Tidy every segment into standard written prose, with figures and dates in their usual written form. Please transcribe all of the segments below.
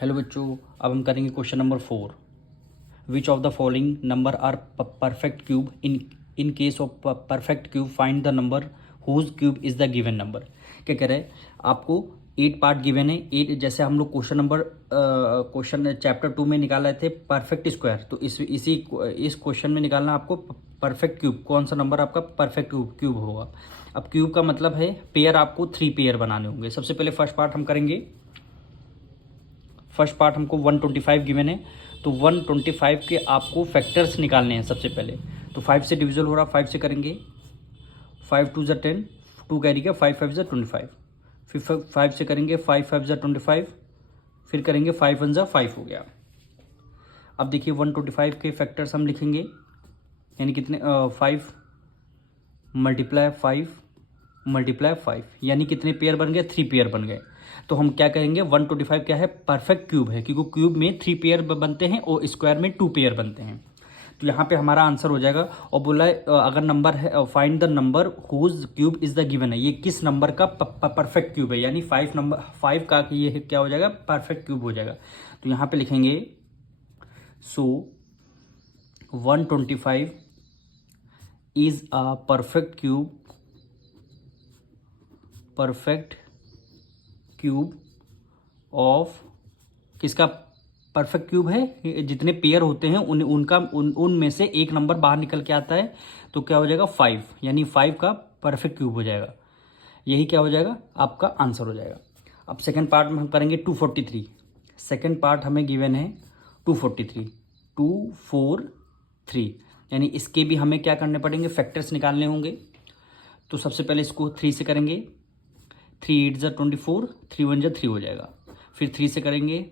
Hello बच्चों, अब हम करेंगे question number 4। Which of the following number are perfect cube in case of perfect cube find the number whose cube is the given number. क्या कह रहे हैं आपको 8 पार्ट गिवन है। 8 जैसे हम लोग क्वेश्चन चैप्टर 2 में निकाल रहे थे परफेक्ट स्क्वायर, तो इस क्वेश्चन में निकालना आपको परफेक्ट क्यूब, कौन सा नंबर आपका परफेक्ट क्यूब होगा। अब क्यूब का मतलब है पेयर, आपको 3 पेयर बनाने होंगे। सबसे पहले फर्स्ट पार्ट हम करेंगे। फर्स्ट पार्ट हमको 125 गिवन है, तो 125 के आपको फैक्टर्स निकालने हैं सबसे पहले। तो 5 से डिविजल हो रहा, 5 से करेंगे। 5 2 ज़ा 10, 2 कैरी गया, 5 5 ज़ा 25। फिर 5 से करेंगे, 5 5 ज़ा 25। फिर करेंगे 5 1 ज़ा 5 हो गया। अब देखिए 125 के फैक्टर्स हम लिखेंगे, यानी कितने 5 मल्टीप्लाई 5 मल्टीप्लाई 5, यानी कितने पेयर बन गए, 3 पेयर बन गए। तो हम क्या करेंगे, 125 क्या है, परफेक्ट क्यूब है, क्योंकि क्यूब में 3 पेयर बनते हैं और स्क्वायर में 2 पेयर बनते हैं। तो यहाँ पे हमारा आंसर हो जाएगा। और बोला है अगर नंबर है find the number whose cube is the given है, ये किस नंबर का परफेक्ट क्यूब है, यानी 5 का ये क्या हो जाएगा, परफेक्ट क्यूब हो जाएगा। तो यहाँ पे लिखेंगे सो 125 is a perfect cube of, किसका परफेक्ट क्यूब है, जितने पेयर होते हैं उनमें से एक नंबर बाहर निकल के आता है, तो क्या हो जाएगा 5, यानी 5 का परफेक्ट क्यूब हो जाएगा। यही क्या हो जाएगा, आपका आंसर हो जाएगा। अब सेकंड पार्ट में हम करेंगे 243। सेकंड पार्ट हमें गिवन है 243, यानी इसके भी हमें क्या करने पड़ेंगे, फैक्टर्स निकालने होंगे। तो सबसे पहले इसको 3 से करेंगे, 3 8 ज़ा 24, 3 1 ज़ा 3 हो जाएगा। फिर 3 से करेंगे,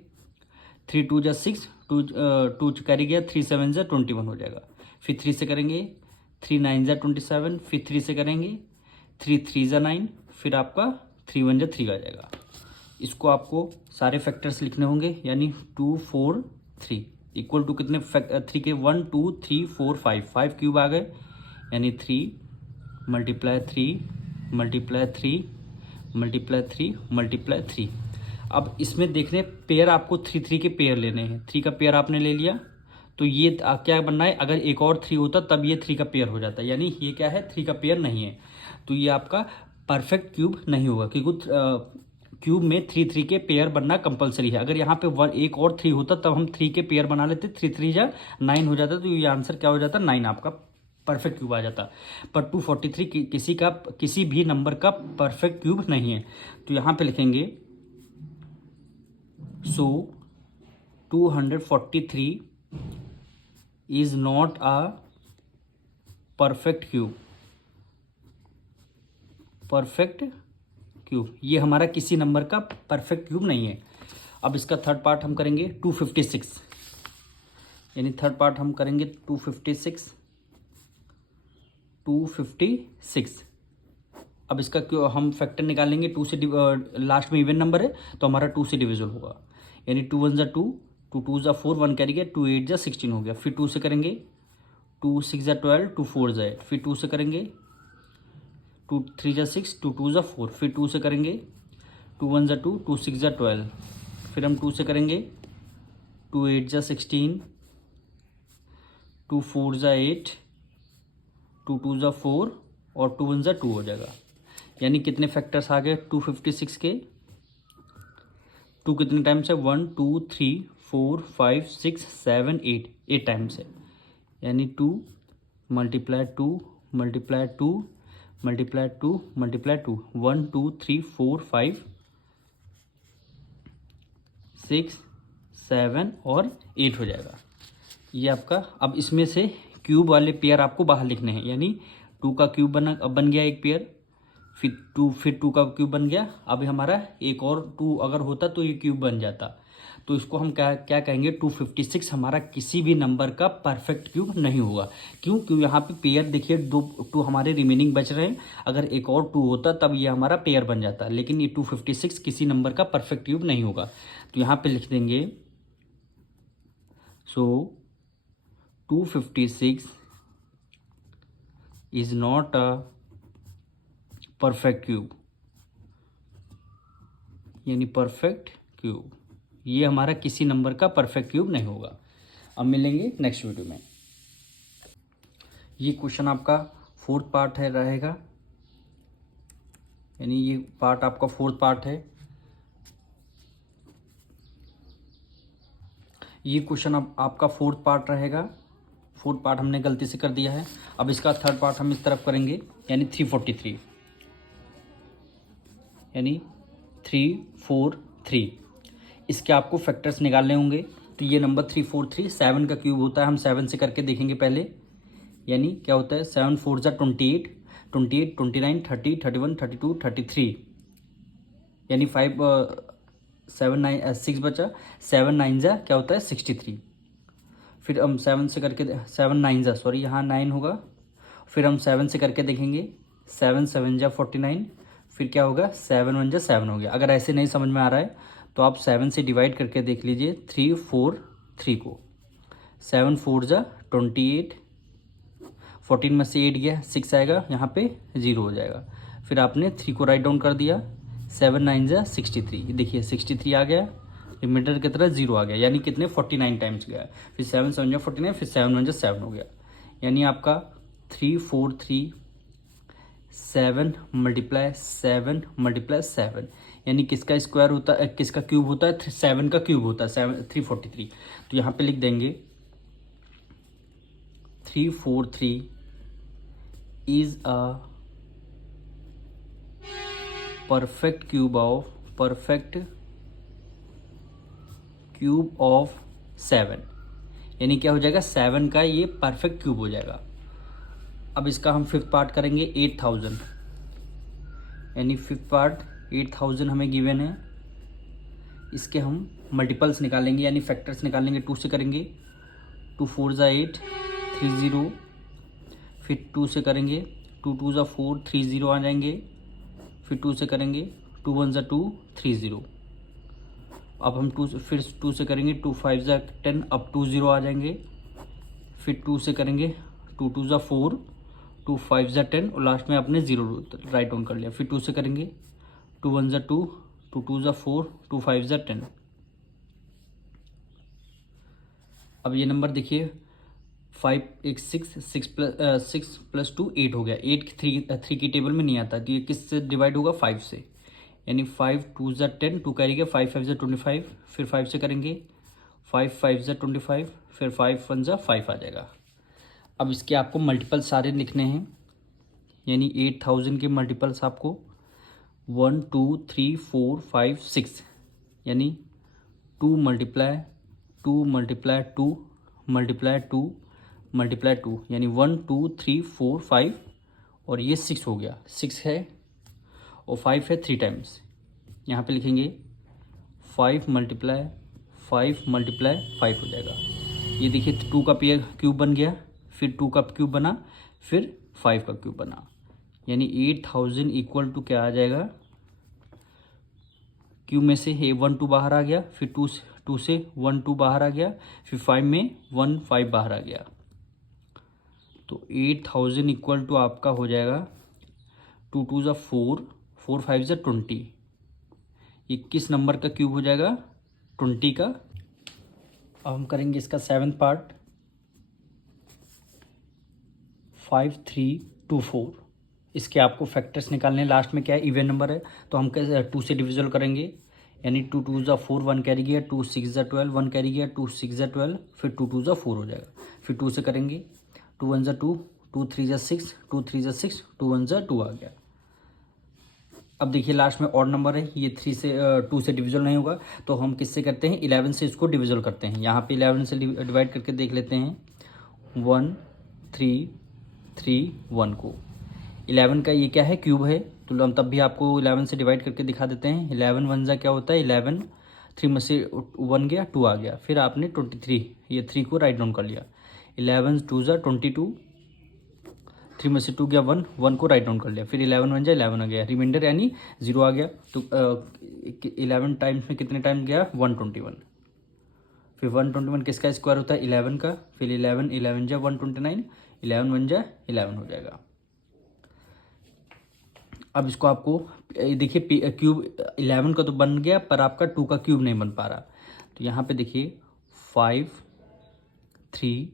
3 2 ज़ा 6, 2 कैरी गया, 3 7 ज़ा 21 हो जाएगा। फिर 3 से करेंगे, 3 9 ज़ा 27, फिर 3 से करेंगे, 3 3 ज़ा 9, फिर आपका 3 1 ज़ा 3 आ जाएगा। इसको आपको सारे फैक्टर्स लिखने होंगे, यानी 2 4 3 इक्वल टू कितने 3 के 1 2 3 4 5 क्यूब आ गए, यानी 3 मल्टीप्लाई 3 मल्टीप्लाई 3 मल्टीप्लाई 3 मल्टीप्लाई 3। अब इसमें देख रहे हैं पेयर, आपको 3 3 के पेयर लेने हैं। 3 का पेयर आपने ले लिया, तो ये क्या बनना है, अगर एक और 3 होता तब ये 3 का पेयर हो जाता, यानी ये क्या है, 3 का पेयर नहीं है, तो ये आपका परफेक्ट क्यूब नहीं होगा, क्योंकि क्यूब में 3 3 के पेयर बनना कंपलसरी है। अगर यहाँ पे एक और 3 होता तब हम 3 के पेयर बना लेते, 3 3 जा 9 हो जाता, तो ये आंसर क्या हो जाता, 9 आपका परफेक्ट क्यूब आ जाता। पर 243 किसी भी नंबर का परफेक्ट क्यूब नहीं है। तो यहाँ पे लिखेंगे सो 243 is not a perfect cube, ये हमारा किसी नंबर का परफेक्ट क्यूब नहीं है। अब इसका थर्ड पार्ट हम करेंगे 256, यानी थर्ड पार्ट हम करेंगे 256। अब इसका क्यों हम फैक्टर निकालेंगे, 2 से लास्ट में इवन नंबर है तो हमारा 2 से डिविजल होगा, यानी 2 1 ज़ा 2, 2 2 ज़ा 4, 1 कैरी गया, 2 8 ज़ा 16 हो गया। फिर 2 से करेंगे, 2 6 ज़ा 12, 2 4 ज़ा 8। फिर 2 से करेंगे, 2 3 ज़ा 6, 2 2 ज़ा 4। फिर 2 से करेंगे, 2 1 ज़ा 2, 2 6 ज़ा 12। फिर हम 2 से करेंगे, 2 8 ज़ा 16, 2 4 ज़ा 8, 2 2 ज़ा 4 और 2 1 ज़ा 2 हो जाएगा। यानी कितने फैक्टर्स आ गए 256 के, 2 कितने टाइम्स है, 1 2 3 4 5 6 7 8 टाइम्स है, यानी 2 मल्टीप्लाई 2 मल्टीप्लाई 2 मल्टीप्लाई 2 मल्टीप्लाई 2, 1 2 3 4 5 6 7 और 8 हो जाएगा ये आपका। अब इसमें से क्यूब वाले पेयर आपको बाहर लिखने हैं, यानी 2 का क्यूब बन गया एक पेयर, फिर 2 का क्यूब बन गया। अब हमारा एक और 2 अगर होता तो ये क्यूब बन जाता। तो इसको हम क्या कहेंगे, 256 हमारा किसी भी नंबर का परफेक्ट क्यूब नहीं होगा। क्यों यहाँ पे पेयर देखिए, 2 हमारे रिमेनिंग बच रहे हैं, अगर एक और 2 होता तब ये हमारा पेयर बन जाता, लेकिन ये 256 किसी नंबर का परफेक्ट क्यूब नहीं होगा। तो यहाँ पे लिख देंगे सो 256 is not a perfect cube, यानी परफेक्ट क्यूब ये हमारा किसी नंबर का परफेक्ट क्यूब नहीं होगा। अब मिलेंगे नेक्स्ट वीडियो में। ये क्वेश्चन आपका फोर्थ पार्ट है रहेगा, यानी ये पार्ट आपका फोर्थ पार्ट है। ये क्वेश्चन अब आपका फोर्थ पार्ट रहेगा। फोर्थ पार्ट हमने गलती से कर दिया है। अब इसका थर्ड पार्ट हम इस तरफ करेंगे, यानी 343, यानी 343। इसके आपको फैक्टर्स निकालने होंगे। तो ये नंबर 343 7 का क्यूब होता है। हम 7 से करके देखेंगे पहले, यानी क्या होता है 7 4 जा 28, 28 29 30 31 32 33, यानी 5 7 9 6 बचा, 7 9 जा क्या होता है 63। फिर हम 7 से करके 7 9 जा सॉरी यहाँ 9 होगा। फिर हम 7 से करके देखेंगे, 7 7 जा 49। फिर क्या होगा 7 1 जा 7 हो गया। अगर ऐसे नहीं समझ में आ रहा है तो आप 7 से डिवाइड करके देख लीजिए 3 4 3 को। 7 4 जा 28, 14 में से 8 गया 6 आएगा, यहाँ पे 0 हो जाएगा। फिर आपने 3 को राइट डाउन कर दिया, 7 9 जा 63, देखिए 63 आ गया, रिमाइंडर की तरह 0 आ गया, यानी कितने 49 टाइम्स गया। फिर 7 7 जा 49, फिर 7 1 जा 7 हो गया, यानी आपका 3 4 3 7 मल्टीप्लाई 7 मल्टीप्लाई 7, यानी किसका स्क्वायर होता है, किसका क्यूब होता है 7 का क्यूब होता है 343। तो यहाँ पे लिख देंगे 343 is a perfect cube of 7, यानी क्या हो जाएगा 7 का ये परफेक्ट क्यूब हो जाएगा। अब इसका हम फिफ्थ पार्ट करेंगे 8000, यानी फिफ्थ पार्ट 8000 हमें गिवन है। इसके हम मल्टीपल्स निकालेंगे, यानी फैक्टर्स निकालेंगे। 2 से करेंगे, 2 4 जा 8 30, फिर 2 से करेंगे 2 2 जा 4 30 आ जाएंगे। फिर 2 से करेंगे 2 1 जा 2 30। अब हम 2 से करेंगे 2 5 जा 10, अब 2 0 आ जाएंगे। फिर 2 से करेंगे 2 2 जा 4, 2 5 जा 10 और लास्ट में आपने 0 राइट डाउन कर लिया। फिर 2 से करेंगे 2 1 जा 2, 2 2 जा 4, 2 5 जा 10। अब ये नंबर देखिए 5 एक 6 प्लस 2 8 हो गया। 8 3 की टेबल में नहीं आता, तो ये किससे डिवाइड होगा 5 से, यानी 5 2 जा 10, 2 कैरी गया, 5 5 जा 25। फिर 5 से करेंगे 5 5 जा 25, फिर 5 1 जा 5 आ जाएगा। अब इसके आपको मल्टीपल सारे लिखने हैं, यानी 8000 के मल्टीपल्स आपको 1 2 3 4 5 6, यानी 2 मल्टीप्लाई 2 मल्टीप्लाई 2 मल्टीप्लाई 2 मल्टीप्लाई 2, यानी 1 2 3 4 5 और ये 6 हो गया। 6 है और 5 है 3 टाइम्स। यहाँ पे लिखेंगे 5 मल्टीप्लाई 5 मल्टीप्लाई 5 हो जाएगा। ये देखिए 2 का क्यूब बन गया, फिर 2 का क्यूब बना, फिर 5 का क्यूब बना, यानी 8000 इक्वल टू क्या आ जाएगा, क्यूब में से 1 2 बाहर आ गया, फिर 2 से 1 2 बाहर आ गया, फिर 5 में 1 5 बाहर आ गया। तो 8000 इक्वल टू आपका हो जाएगा 2 2 जा 4, 4 5 जा 20। ये किस नंबर का क्यूब हो जाएगा 20 का। अब हम करेंगे इसका 7th पार्ट 5 3 2 4। इसके आपको फैक्टर्स निकालने, लास्ट में क्या है इवन नंबर है, तो हम कैसे 2 से डिविजल करेंगे, यानी 2 2 जा 4 1 कैरी गया, 2 6 जा 12 1 कैरी गया, 2 6 जा 12, फिर 2 2 जा 4 हो जाएगा। फिर 2 से करेंगे 2 1 जा 2, 2 3 जा 6, 2 3 जा 6, 2 1 जा 2 आ गया। अब देखिए लास्ट में ऑड नंबर है, ये 2 से डिविजल नहीं होगा, तो हम किससे करते हैं 11 से इसको डिविजल करते हैं। यहाँ पे 11 से डिवाइड करके देख लेते हैं 1 3 3 1 को। 11 का ये क्या है क्यूब है, तो हम तब भी आपको 11 से डिवाइड करके दिखा देते हैं। 11 1 जा क्या होता है 11, 3 में से 1 गया 2 आ गया, फिर आपने 23 ये 3 को राइट डाउन कर लिया। 11 2 जा 22, 3 में से 2 गया 1, 1 को राइट डाउन कर लिया, फिर 11 1 जा 11 आ गया, रिमाइंडर यानी 0 आ गया। तो 11 टाइम्स में कितने टाइम गया 121, फिर 121 किसका स्क्वायर होता है 11 का, फिर 11 11 जा 129, 11 1 जा 11 हो जाएगा। अब इसको आपको देखिए क्यूब 11 का तो बन गया, पर आपका 2 का क्यूब नहीं बन पा रहा, तो यहाँ पे देखिए 5 3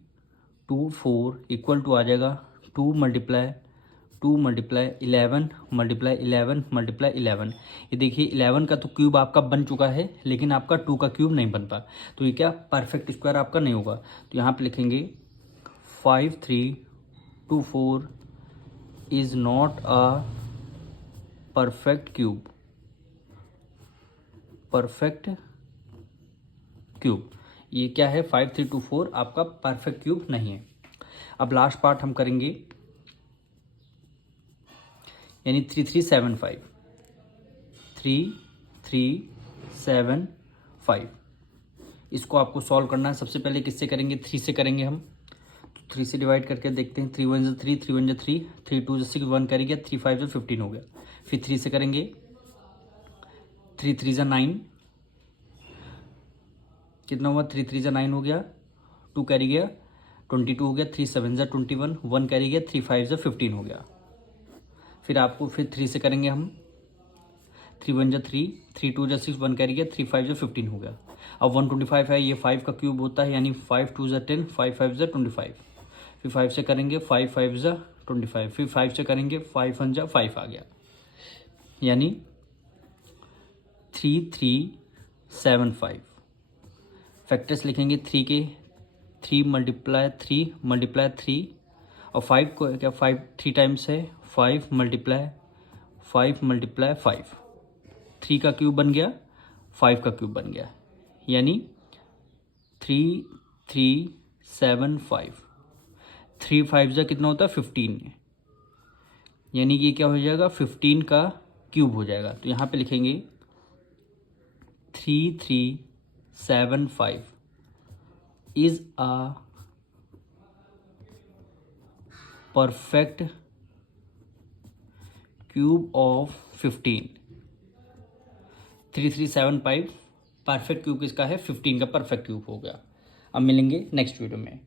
2 4 इक्वल टू आ जाएगा 2 मल्टीप्लाई 11 मल्टीप्लाई 11 मल्टीप्लाई 11। ये देखिए 11 का तो क्यूब आपका बन चुका है, लेकिन आपका 2 का क्यूब नहीं बनता, तो ये क्या परफेक्ट स्क्वायर आपका नहीं होगा। तो यहाँ पे लिखेंगे 5 3 2 4 is not a perfect cube. Perfect cube ये क्या है, 5 3 2 4 आपका परफेक्ट क्यूब नहीं है। अब लास्ट पार्ट हम करेंगे, यानी 3 3 7 5 3 3 7 5। इसको आपको सॉल्व करना है। सबसे पहले किससे करेंगे, 3 से करेंगे हम। तो 3 से डिवाइड करके देखते हैं। 3 1 3 3 1 3 3 2 6 1 कैरी गया, 3 5 15 हो गया। फिर 3 से करेंगे, 3 3 9 कितना हुआ, 3 3 9 हो गया, 2 कैरी गया 22 हो गया, 3 7 21 1 कैरी गया, 3 5 15 हो गया। फिर आपको फिर 3 से करेंगे हम, 3 1 3 3 2 6 1 कैरी गया, 3 5 15 हो गया। अब 125 है, ये 5 का क्यूब होता है, यानी 5 2 10 5 5 25। फिर 5 से करेंगे 5 5 25। फिर 5 से करेंगे 5 1 5 आ गया, यानी 3 3 7 5। फैक्टर्स लिखेंगे 3 के, 3 मल्टीप्लाई 3 और 5 को क्या 5 3 टाइम्स है, 5 मल्टीप्लाई 5 3 का क्यूब बन गया, 5 का क्यूब बन गया, यानी 3 3 7 5। 3 5 कितना होता है 15, यानी कि क्या हो जाएगा 15 का क्यूब हो जाएगा। तो यहाँ पे लिखेंगे 3 3 7 5 is a perfect cube of 15। 3 3 7 5 perfect cube किसका है, 15 का परफेक्ट क्यूब हो गया। अब मिलेंगे नेक्स्ट वीडियो में।